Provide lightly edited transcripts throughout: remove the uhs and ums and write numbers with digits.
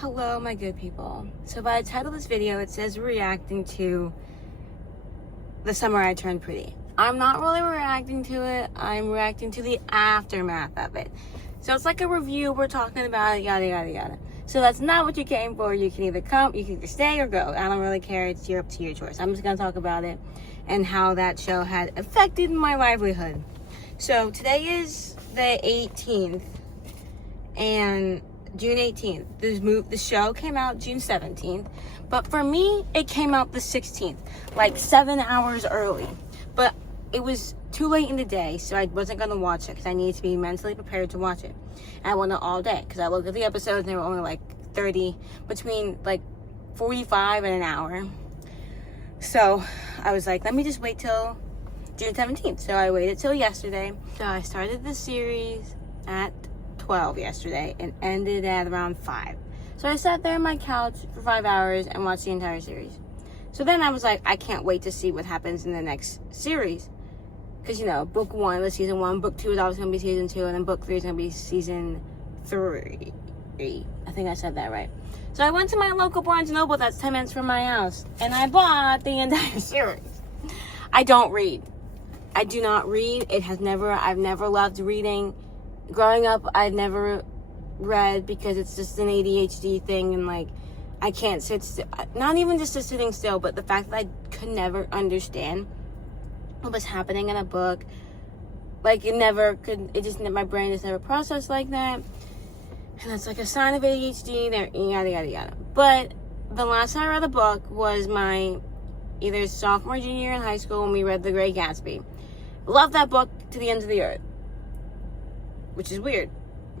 Hello, my good people. So by the title of this video, it says reacting to the summer I turned pretty. I'm not really reacting to it. I'm reacting to the aftermath of it. So it's like a review. We're talking about it, yada, yada, yada. So that's not what you came for. You can either come, you can either stay or go. I don't really care. It's up to your choice. I'm just going to talk about it and how that show had affected my livelihood. So today is the 18th and June 18th. The show came out June 17th, but for me, it came out the 16th, like 7 hours early. But it was too late in the day, so I wasn't going to watch it because I needed to be mentally prepared to watch it. And I wanted all day because I looked at the episodes and they were only like 30, between like 45 and an hour. So I was like, let me just wait till June 17th. So I waited till yesterday. So I started the series at 12 yesterday and ended at around 5. So I sat there on my couch for 5 hours and watched the entire series. So then I was like, I can't wait to see what happens in the next series. Because, you know, book 1 was season 1, book 2 is always going to be season 2, and then book 3 is going to be season 3. I think I said that right. So I went to my local Barnes & Noble that's 10 minutes from my house, and I bought the entire series. I don't read. I do not read. I've never loved reading. Growing up, I'd never read because it's just an ADHD thing, and like I can't sit still. Not even just sitting still, but the fact that I could never understand what was happening in a book. Like my brain just never processed like that. And that's like a sign of ADHD, yada, yada, yada. But the last time I read a book was my either sophomore, junior year in high school when we read The Great Gatsby. Loved that book to the ends of the earth. Which is weird,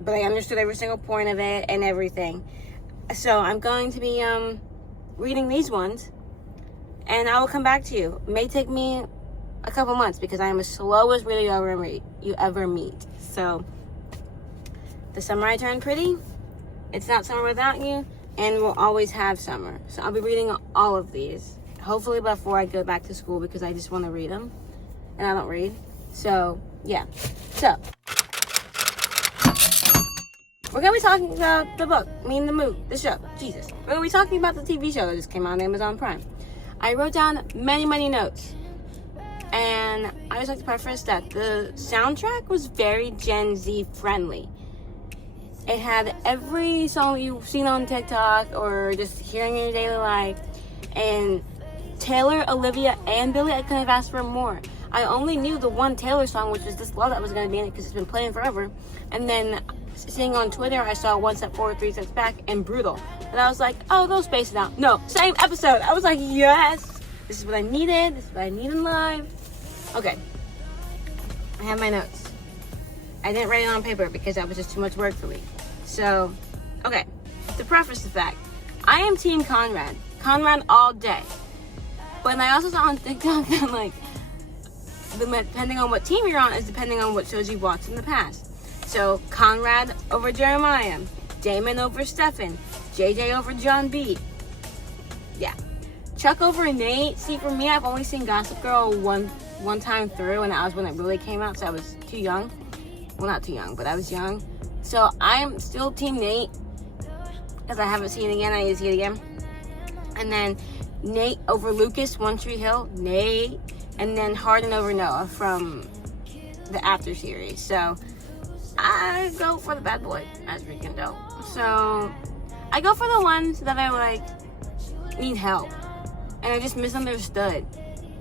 but I understood every single point of it and everything. So I'm going to be reading these ones, and I will come back to you. It may take me a couple months because I am as slow as really you ever meet. So the summer I turned pretty, it's not summer without you, and we'll always have summer. So I'll be reading all of these, hopefully before I go back to school because I just want to read them, and I don't read. So yeah, so we're going to be talking about the book, the show, Jesus. We're going to be talking about the TV show that just came out on Amazon Prime. I wrote down many, many notes. And I just like to preface that the soundtrack was very Gen Z friendly. It had every song you've seen on TikTok or just hearing in your daily life. And Taylor, Olivia, and Billy, I couldn't have asked for more. I only knew the one Taylor song, which was This Love, that was going to be in it because it's been playing forever. And then seeing on Twitter, I saw One Step Forward, Three Steps Back, and Brutal. And I was like, oh, they'll space it out. No, same episode. I was like, yes, this is what I needed. This is what I need in life. Okay. I have my notes. I didn't write it on paper because that was just too much work for me. So, okay. To preface the fact, I am Team Conrad. Conrad all day. But I also saw on TikTok that, like, depending on what team you're on is depending on what shows you've watched in the past. So, Conrad over Jeremiah, Damon over Stefan, JJ over John B. Yeah. Chuck over Nate. See, for me, I've only seen Gossip Girl one time through, and that was when it really came out, so I was too young. Well, not too young, but I was young. So, I am still Team Nate, because I haven't seen it again. I need to see it again. And then Nate over Lucas, One Tree Hill, Nate. And then Harden over Noah from the After series. So, I go for the bad boy, as we can tell. So, I go for the ones that I, like, need help. And are just misunderstood,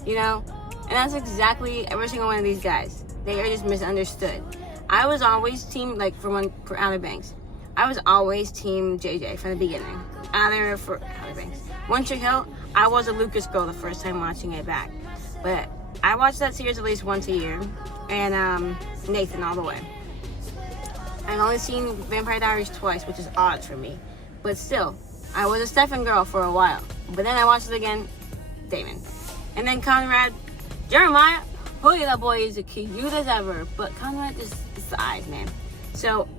you know? And that's exactly every single one of these guys. They are just misunderstood. I was always team, like, for Outer Banks. I was always team JJ from the beginning. Outer Banks. One Tree Hill, I was a Lucas girl the first time watching it back. But I watch that series at least once a year. And, Nathan all the way. I've only seen Vampire Diaries twice, which is odd for me. But still, I was a Stefan girl for a while. But then I watched it again, Damon. And then Conrad, Jeremiah, boy, that boy is as cute as ever. But Conrad is the eyes, man. So,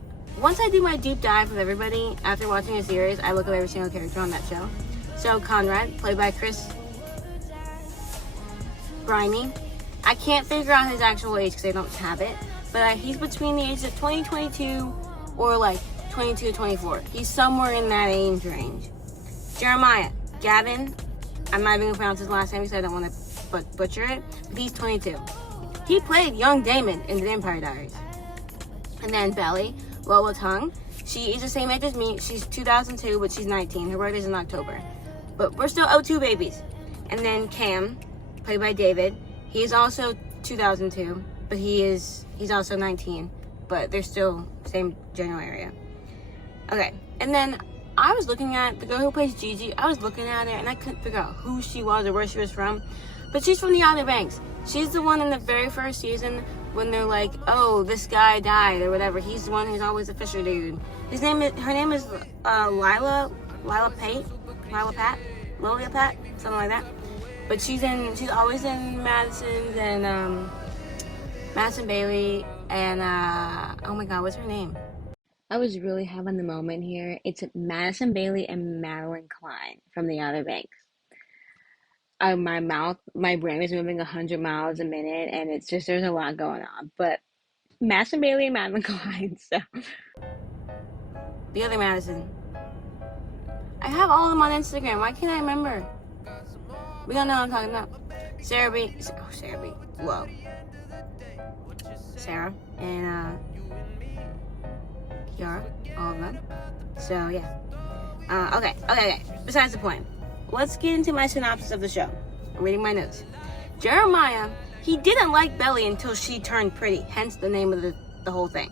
once I do my deep dive with everybody, after watching a series, I look at every single character on that show. So, Conrad, played by Chris Brimey. I can't figure out his actual age because I don't have it. But he's between the ages of 20, 22, or like 22, 24. He's somewhere in that age range. Jeremiah, Gavin, I'm not even going to pronounce his last name because I don't want to butcher it, but he's 22. He played young Damon in The Vampire Diaries. And then Belly, Lola Tung, she is the same age as me. She's 2002, but she's 19. Her birthday's in October. But we're still O2 babies. And then Cam, played by David, he's also 2002, but he's also 19. But they're still same general area. Okay, and then I was looking at the girl who plays Gigi. I was looking at her and I couldn't figure out who she was or where she was from. But she's from The Outer Banks. She's the one in the very first season when they're like, oh, this guy died or whatever. He's the one who's always a Fisher dude. Her name is Lila Pat, something like that. But she's always in Madison's and Madison Bailey and oh my God, what's her name? I was really having the moment here. It's Madison Bailey and Madeline Klein from The Outer Banks. My brain is moving 100 miles a minute, and it's just, there's a lot going on. But Madison Bailey and Madeline Klein, so. The other Madison. I have all of them on Instagram. Why can't I remember? We don't know what I'm talking about. Sarah B. Whoa. Sarah and Kiara, all of them. So, yeah. Okay. Besides the point. Let's get into my synopsis of the show. I'm reading my notes. Jeremiah, he didn't like Belly until she turned pretty, hence the name of the whole thing.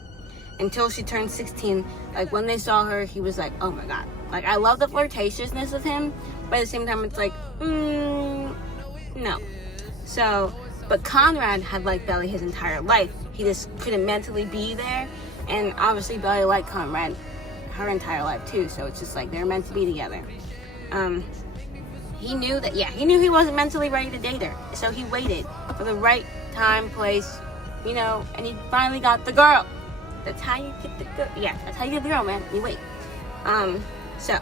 Until she turned 16, like when they saw her, he was like, oh my God. Like, I love the flirtatiousness of him, but at the same time, it's like, no. So, but Conrad had liked Belly his entire life. He just couldn't mentally be there, and obviously Belly liked Conrad her entire life too, so it's just like they're meant to be together. He knew he wasn't mentally ready to date her. So he waited for the right time, place, and he finally got the girl. That's how you get the girl. Yeah, that's how you get the girl, man. You wait. So,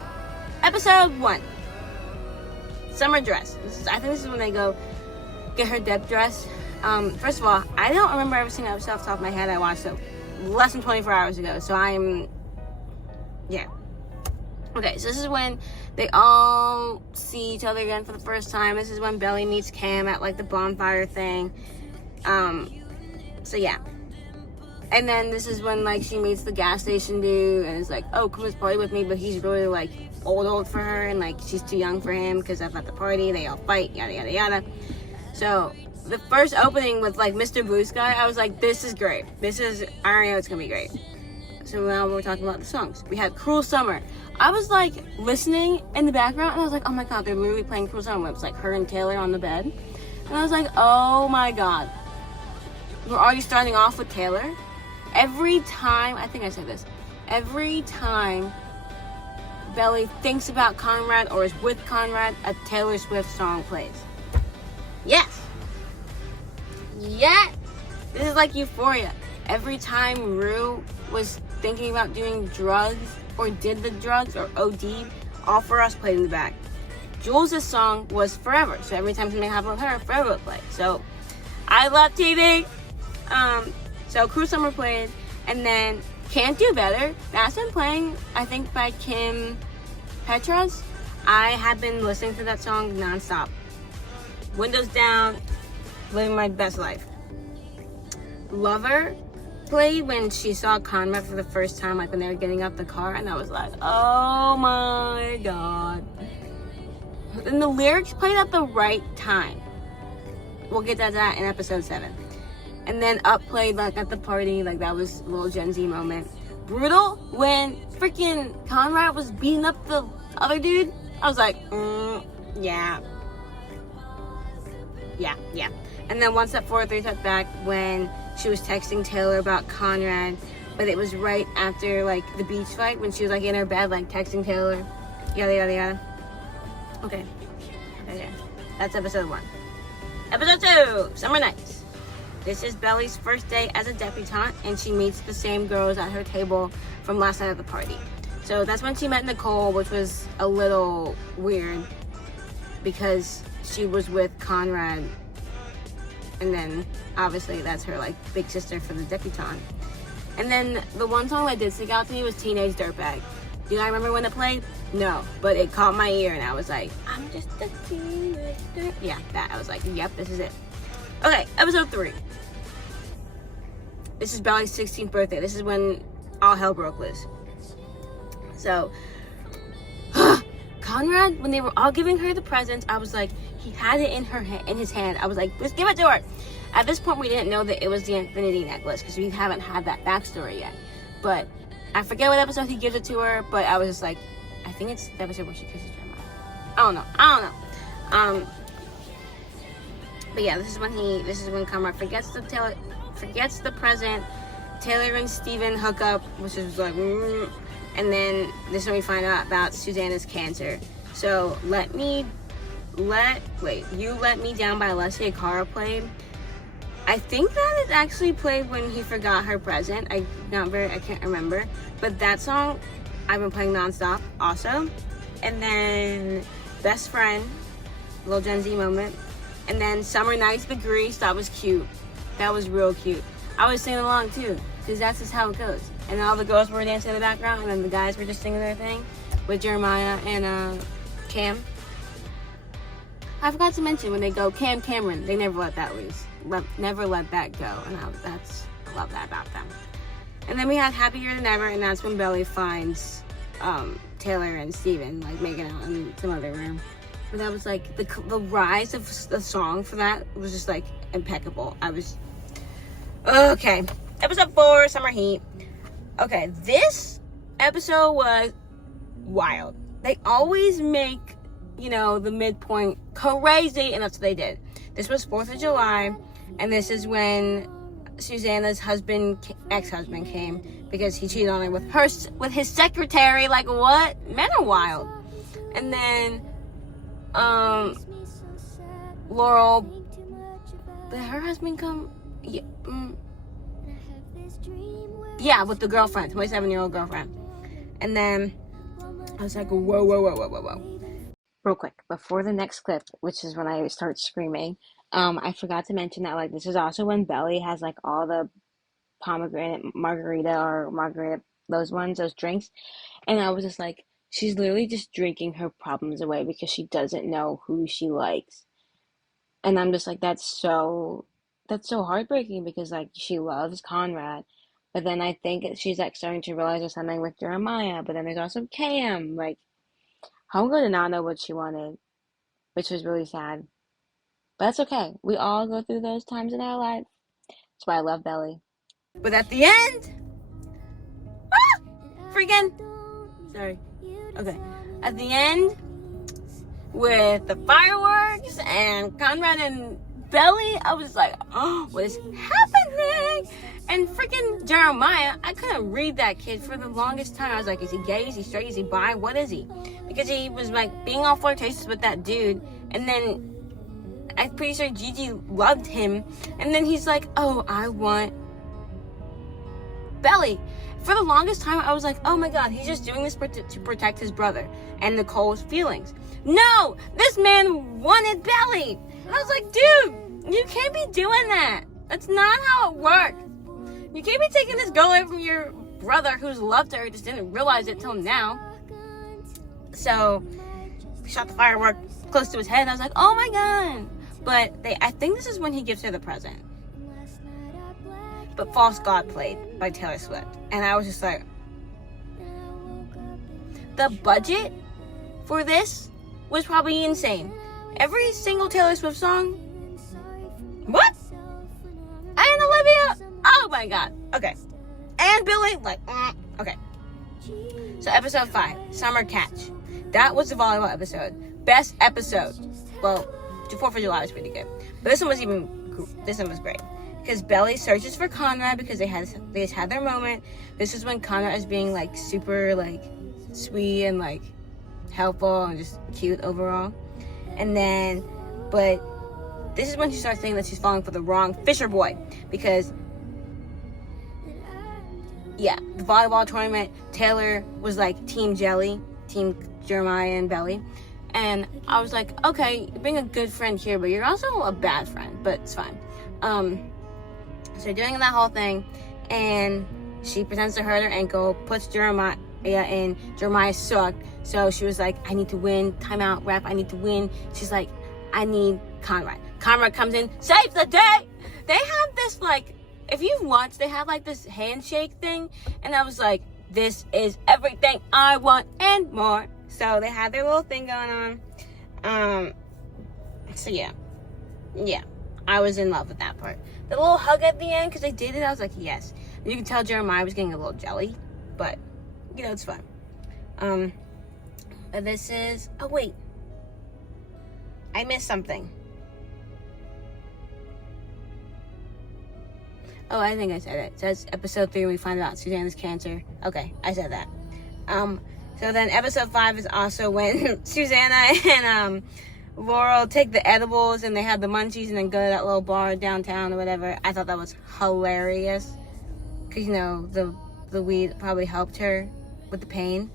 episode 1. Summer dress. I think this is when they go get her dep dress. First of all, I don't remember ever seeing that episode off the top of my head. I watched it less than 24 hours ago. So yeah. Okay, so this is when they all see each other again for the first time. This is when Belly meets Cam at like the bonfire thing. So yeah. And then this is when like she meets the gas station dude and is like, oh, come to this party with me, but he's really like old for her and like she's too young for him because at the party they all fight, yada yada yada. So the first opening with like Mr. Blue Sky, I was like, this is great. I already know it's gonna be great. So now we're talking about the songs. We had Cruel Summer. I was like listening in the background and I was like, oh my God, they're literally playing Cruel Summer. It was like her and Taylor on the bed. And I was like, oh my God. We're already starting off with Taylor. Every time Belly thinks about Conrad or is with Conrad, a Taylor Swift song plays. Yes. This is like Euphoria. Every time Rue was thinking about doing drugs or did the drugs or OD'd, All For Us played in the back. Jules' song was Forever. So every time something happened with her, Forever would play. So I love TV. So Cruel Summer played, and then Can't Do Better. That's been playing, I think, by Kim Petras. I have been listening to that song nonstop. Windows down, living my best life. Lover played when she saw Conrad for the first time, like when they were getting out the car, and I was like, oh my God. And the lyrics played at the right time. We'll get to that in episode 7. And then Up played like at the party, like that was a little Gen Z moment. Brutal, when freaking Conrad was beating up the other dude, I was like, yeah. And then One Step Forward, Three Steps Back, when she was texting Taylor about Conrad, but it was right after like the beach fight when she was like in her bed, like texting Taylor, yada yada yada. Okay. That's episode 1. Episode 2, Summer Nights. This is Belly's first day as a debutante, and she meets the same girls at her table from last night at the party. So that's when she met Nicole, which was a little weird because she was with Conrad, and then obviously that's her like big sister for the debutante. And then the one song that did stick out to me was Teenage Dirtbag. Do I remember when it played? No, but it caught my ear and I was like, I'm just a teenage dirtbag. Yeah, that. I was like, yep, this is it. Okay, episode 3. This is Belly's 16th birthday. This is when all hell broke loose. So, Conrad, when they were all giving her the presents, I was like, he had it in his hand. I was like, just give it to her. At this point, we didn't know that it was the infinity necklace because we haven't had that backstory yet. But I forget what episode he gives it to her, but I was just like, I think it's the episode where she kisses Jeremiah. I don't know. But yeah, this is when Conrad forgets the present. Taylor and Steven hook up, which is like, and then this is when we find out about Susanna's cancer. So You Let Me Down by Alessia Cara played. I think that it actually played when he forgot her present. I can't remember. But that song I've been playing nonstop also. And then Best Friend, little Gen Z moment. And then Summer Nights with Grease, that was cute. That was real cute. I was singing along too, because that's just how it goes. And all the girls were dancing in the background, and then the guys were just singing their thing with Jeremiah and Cam. I forgot to mention when they go Cameron, they never let that loose. Never let that go, and I love that about them. And then we had Happier Than Ever, and that's when Belly finds Taylor and Steven like making out in some other room. But that was like the rise of the song for that was just like impeccable. I was okay. Episode 4, Summer Heat. Okay, this episode was wild. They always make, the midpoint crazy, and that's what they did. This was 4th of July, and this is when Susanna's ex-husband came because he cheated on her with his secretary. Like, what? Men are wild. And then, Laurel, did her husband come? Yeah, with the girlfriend, 27-year-old girlfriend. And then I was like, whoa. Real quick, before the next clip, which is when I start screaming, I forgot to mention that, like, this is also when Belly has, like, all the pomegranate margarita, those drinks. And I was just like, she's literally just drinking her problems away because she doesn't know who she likes. And I'm just like, that's so heartbreaking because, like, she loves Conrad. But then I think she's, like, starting to realize there's something with Jeremiah. But then there's also Cam. Like, Homegirl did not know what she wanted, which was really sad. But that's okay. We all go through those times in our life. That's why I love Belly. But at the end... Sorry. Okay. At the end, with the fireworks and Conrad and Belly, I was like, oh, what is happening? And freaking Jeremiah, I couldn't read that kid for the longest time. I was like, is he gay? Is he straight? Is he bi? What is he? Because he was like being all flirtatious with that dude. And then I'm pretty sure Gigi loved him. And then he's like, oh, I want Belly. For the longest time, I was like, oh my God, he's just doing this to protect his brother and Nicole's feelings. No, this man wanted Belly. I was like, dude, you can't be doing that. That's not how it works. You can't be taking this girl away from your brother who's loved her, just didn't realize it till now. So, he shot the firework close to his head, and I was like, oh my God. But I think this is when he gives her the present. But False God played by Taylor Swift. And I was just like, the budget for this was probably insane. Every single Taylor Swift song. What? And Olivia. Oh my God. Okay. And Billy. Like, okay. So episode 5, Summer Catch. That was the volleyball episode. Best episode. Well, 4th of July was pretty good. But this one was great. Because Belly searches for Conrad because they just had their moment. This is when Conrad is being like super like sweet and like helpful and just cute overall. And then, but this is when she starts thinking that she's falling for the wrong Fisher boy. Because, yeah, the volleyball tournament, Taylor was like Team Jelly, Team Jeremiah and Belly. And I was like, okay, you're being a good friend here, but you're also a bad friend, but it's fine. So doing that whole thing, and She pretends to hurt her ankle, puts Jeremiah in. Jeremiah sucked. So she was like, I need to win. Timeout, ref, I need to win. She's like, I need Conrad. Conrad comes in, saves the day. They have this, like, if you've watched, they have like this handshake thing. And I was like, this is everything I want and more. So they had their little thing going on. So yeah, I was in love with that part. The little hug at the end, because they did it, I was like, yes. And you can tell Jeremiah was getting a little jelly, but you know, it's fun. This is, oh wait, I missed something. Oh, I think I said it. It says episode 3, we find out Susanna's cancer. Okay, I said that. So then episode 5 is also when Susanna and Laurel take the edibles and they have the munchies and then go to that little bar downtown or whatever. I thought that was hilarious. Because, you know, the weed probably helped her with the pain.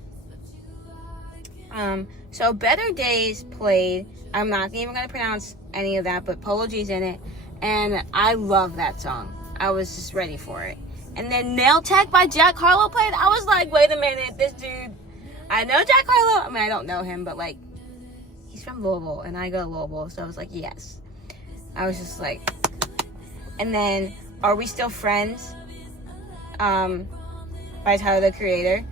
So Better Days played. I'm not even going to pronounce any of that, but Polo G's in it. And I love that song. I was just ready for it. And then Nail Tech by Jack Harlow played. I was like, wait a minute, this dude. I know Jack Harlow. I mean, I don't know him, but like, he's from Louisville, and I go to Louisville, so I was like, yes. I was just like, and then Are We Still Friends? By Tyler, the Creator.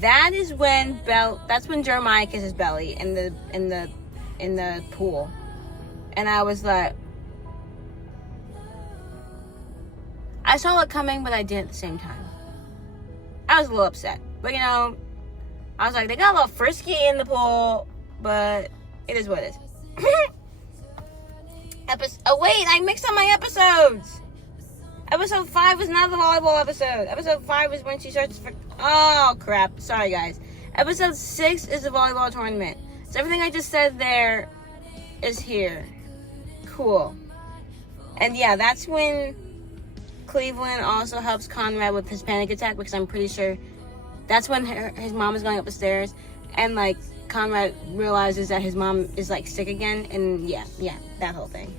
That is when that's when Jeremiah kisses Belly in the pool, and I was like, I saw it coming, but I didn't at the same time. I was a little upset, but you know, I was like, they got a little frisky in the pool, but it is what it is. Oh wait, I mixed up my episodes. Episode 5 was not the volleyball episode. Episode 5 is when she starts oh crap, sorry guys. Episode 6 is the volleyball tournament. So everything I just said there is here. Cool. And yeah, that's when Cleveland also helps Conrad with his panic attack, because I'm pretty sure that's when his mom is going up the stairs, and like Conrad realizes that his mom is like sick again, and yeah, that whole thing.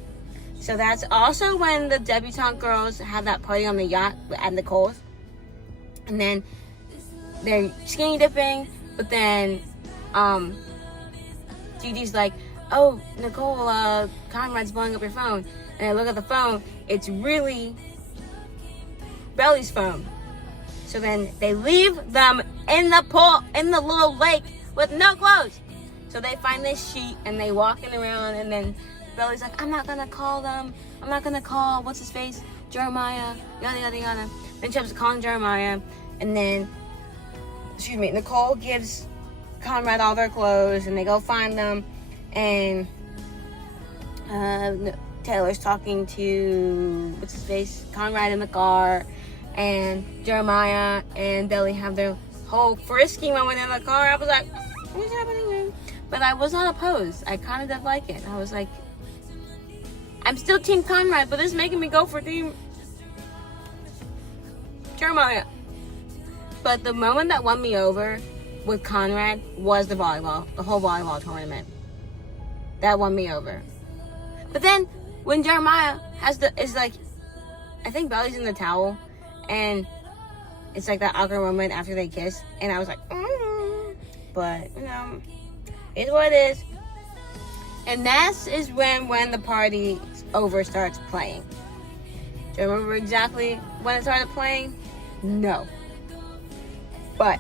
So that's also when the debutante girls have that party on the yacht at Nicole's, and then they're skinny dipping, but then Gigi's like, oh Nicole, Conrad's blowing up your phone, and I look at the phone, it's really Belly's phone. So then they leave them in the pool, in the little lake with no clothes. So they find this sheet and they walking around, and then Belly's like, I'm not gonna call them. I'm not gonna call, what's his face? Jeremiah, yada yada yada. Then she ends up calling Jeremiah, and then, Nicole gives Conrad all their clothes, and they go find them, and Taylor's talking to, what's his face? Conrad in the car. And Jeremiah and Belly have their whole frisky moment in the car. I was like, what's happening here? But I was not opposed. I kind of did like it. I was like, I'm still Team Conrad, but this is making me go for Team Jeremiah. But the moment that won me over with Conrad was the whole volleyball tournament. That won me over. But then when Jeremiah is like, I think Belly's in the towel, and it's like that awkward moment after they kiss, and I was like, but you know, it's what it is. And that is when the party over starts playing. Do you remember exactly when it started playing? No. But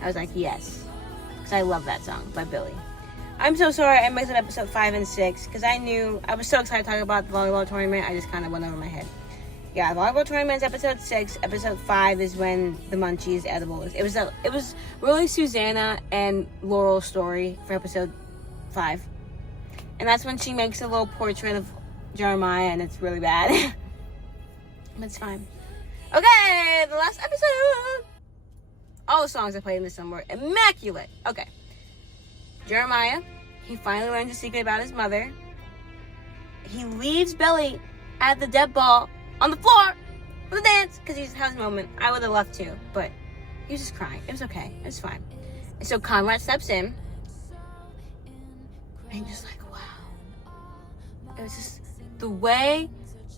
I was like, yes, because I love that song by Billy. I'm so sorry I missed up episode 5 and 6, because I was so excited to talk about the volleyball tournament, I just kind of went over my head. Yeah, volleyball tournament is episode 6. Episode 5 is when the munchies edibles. It was really Susanna and Laurel's story for episode 5, and that's when she makes a little portrait of Jeremiah, and it's really bad. But it's fine. Okay, the last episode. All the songs I played in this song were immaculate. Okay, Jeremiah, he finally learns a secret about his mother. He leaves Belly at the dead ball on the floor for the dance, because he has his moment. I would have left too, but he was just crying. It was okay. It was fine. And so Conrad steps in, and just like, wow. It was just the way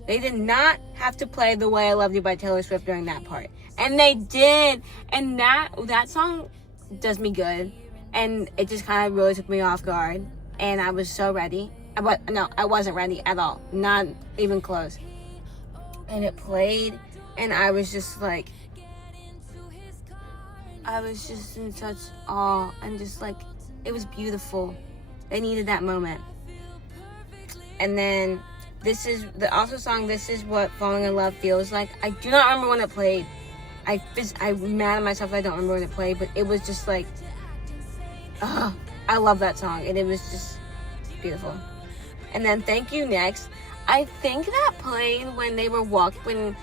They did not have to play The Way I Loved You by Taylor Swift during that part. And they did. And that song does me good. And it just kind of really took me off guard. And I was so ready. I wasn't ready at all. Not even close. And it played. And I was just like, I was just in such awe. And just like, it was beautiful. They needed that moment. And then this is the also song, This Is What Falling in Love Feels Like. I do not remember when it played. I'm mad at myself that I don't remember when it played, but it was just like, I love that song, and it was just beautiful. And then Thank You Next. I think that played when they were when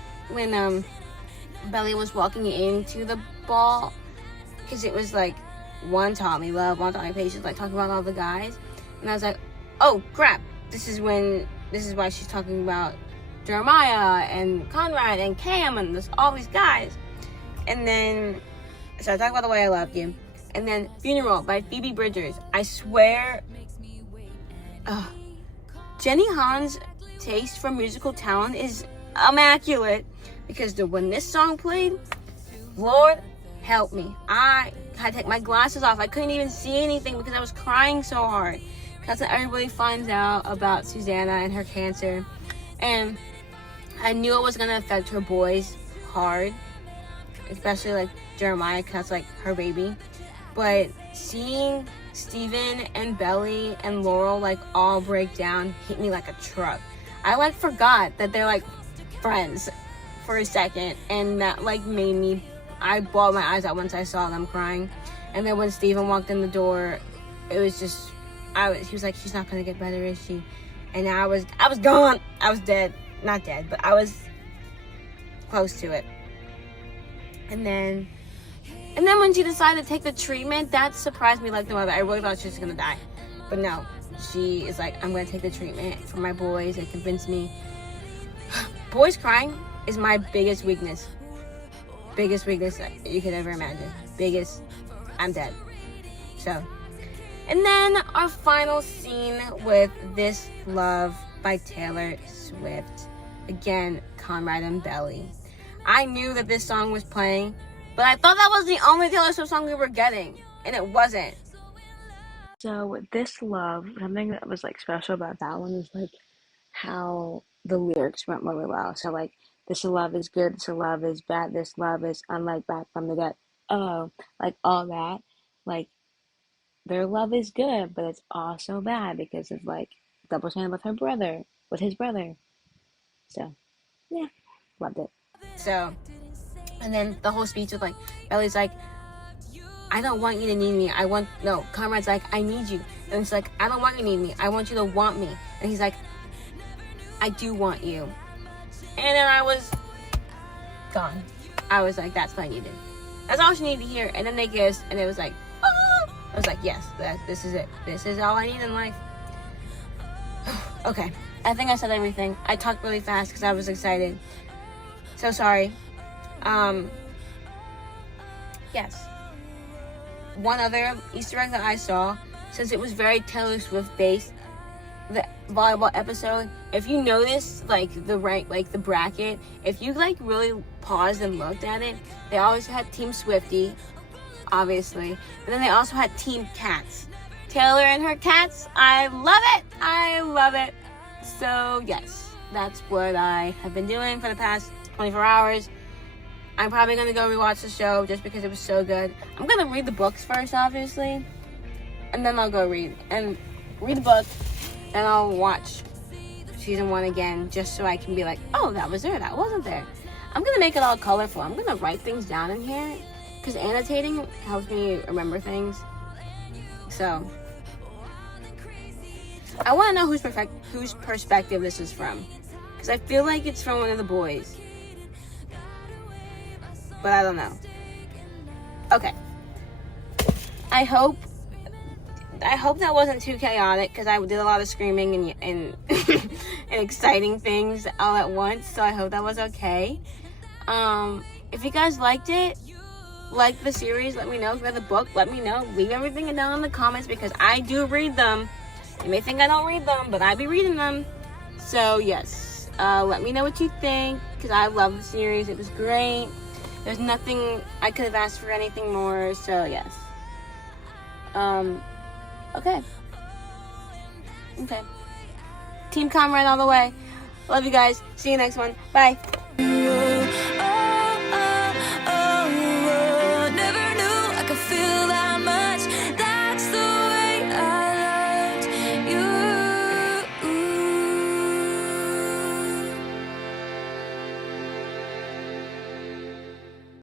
Belly was walking into the ball, because it was like, one taught me love, one taught me patience, like talking about all the guys. And I was like, oh crap, this is why she's talking about Jeremiah and Conrad and Cam and all these guys. And then, so I talk about The Way I Loved You. And then Funeral by Phoebe Bridgers. I swear, Jenny Han's taste for musical talent is immaculate, because when this song played, Lord help me, I had to take my glasses off. I couldn't even see anything because I was crying so hard. Because everybody finds out about Susanna and her cancer. And I knew it was going to affect her boys hard. Especially like Jeremiah, because that's like her baby. But seeing Steven and Belly and Laurel like all break down hit me like a truck. I like forgot that they're like friends for a second. And that like made me, I bawled my eyes out once I saw them crying. And then when Steven walked in the door, it was just, he was like, she's not gonna get better, is she? And I was gone. I was dead. Not dead, but I was close to it. And then when she decided to take the treatment, that surprised me like no other. I really thought she was gonna die. But no, she is like, I'm gonna take the treatment for my boys. It convinced me. Boys crying is my biggest weakness. Biggest weakness that you could ever imagine. I'm dead. So. And then our final scene with This Love by Taylor Swift. Again, Conrad and Belly. I knew that this song was playing, but I thought that was the only Taylor Swift song we were getting, and it wasn't. So with This Love, something that was like special about that one is like how the lyrics went really well. So like, this love is good, this love is bad, this love is unlike back from the dead. Oh, like all that. Like, their love is good, but it's also bad because of like double standard with his brother. So, yeah, loved it. So, and then the whole speech with like, Belly's like, I don't want you to need me. Conrad's like, I need you. And it's like, I don't want you to need me. I want you to want me. And he's like, I do want you. And then I was gone. I was like, that's what I needed. That's all she needed to hear. And then they kissed, and it was like, I was like, yes, this is it. This is all I need in life. Okay, I think I said everything. I talked really fast because I was excited. So sorry. Yes. One other Easter egg that I saw, since it was very Taylor Swift based, the volleyball episode, if you notice, like the rank, like the bracket, if you like really paused and looked at it, they always had Team Swiftie, obviously. But then they also had Team Cats. Taylor and her cats. I love it. So yes, that's what I have been doing for the past 24 hours. I'm probably going to go rewatch the show just because it was so good. I'm going to read the books first, obviously. And then I'll go read the book. And I'll watch season 1 again just so I can be like, oh, that was there, that wasn't there. I'm going to make it all colorful. I'm going to write things down in here because annotating helps me remember things. So, I want to know whose perspective this is from, because I feel like it's from one of the boys. But I don't know. Okay. I hope that wasn't too chaotic, because I did a lot of screaming and and exciting things all at once, so I hope that was okay. If you guys liked it, like the series, let me know. If you read the book, let me know. Leave everything down in the comments, because I do read them. You may think I don't read them, but I be reading them. So yes, Let me know what you think, because I love the series. It was great. There's nothing I could have asked for anything more, so yes. Okay. Team Comrade all the way. Love you guys. See you next one. Bye.